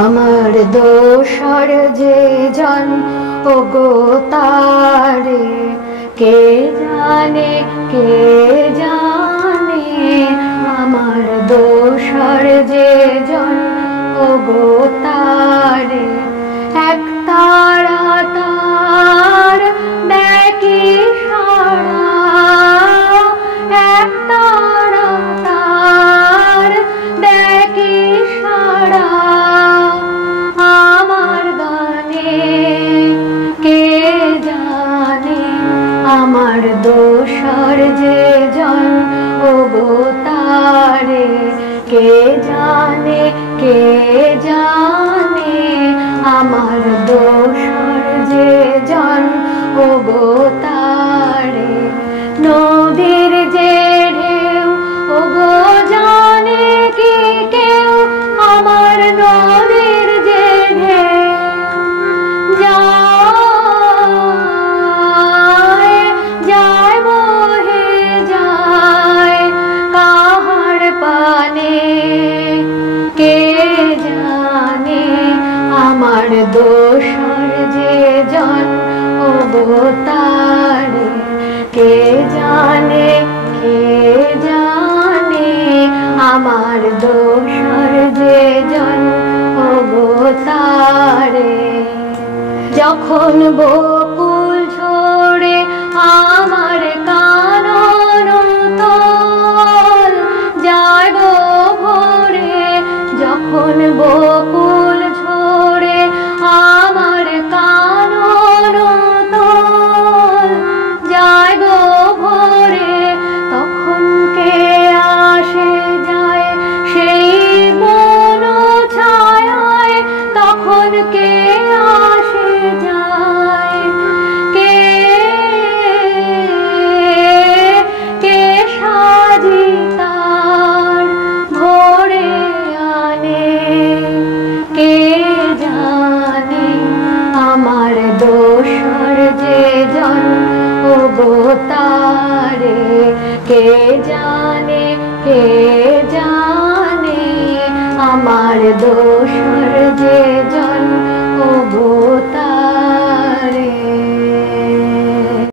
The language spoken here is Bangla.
আমার দোসর যে জন ওগো তারে কে জানে কে জানে। আমার দোসর যে জন ওগো তারে এক তারা তার দেখি সারা, এক তারা তার দেখি সারা। আমার গানে কে জানে আমার দোসর যে জন ওগো তারে কে জানে কে জানে। আমার দোসর যে জন ওগো তারে নদীর যে ঢেউ ওগো জানে কি কেউ। আমার নদীর যে ঢেউ যায় যায় বহে যায় কাহার পানে কে জানে। আমার দোসর যে জন ওগো তারে কে জানে কে জানে। আমার দোসর যে জন ওগো তারে যখন বকুল ঝরে আমার কানন তল যায় গো ভরে। যখন বকুল ঝরে আমার কানন তল যায় গো ভরে। তখন কে আসে যায় সেই বন ছায়ায়, তখন কে আসে যায় কে কে সাজি তার ভরে আনে কে জানে। আমার দোসর যে জন ওগো তারে কে জানে কে জানে। আমার দোসর যে জন ওগো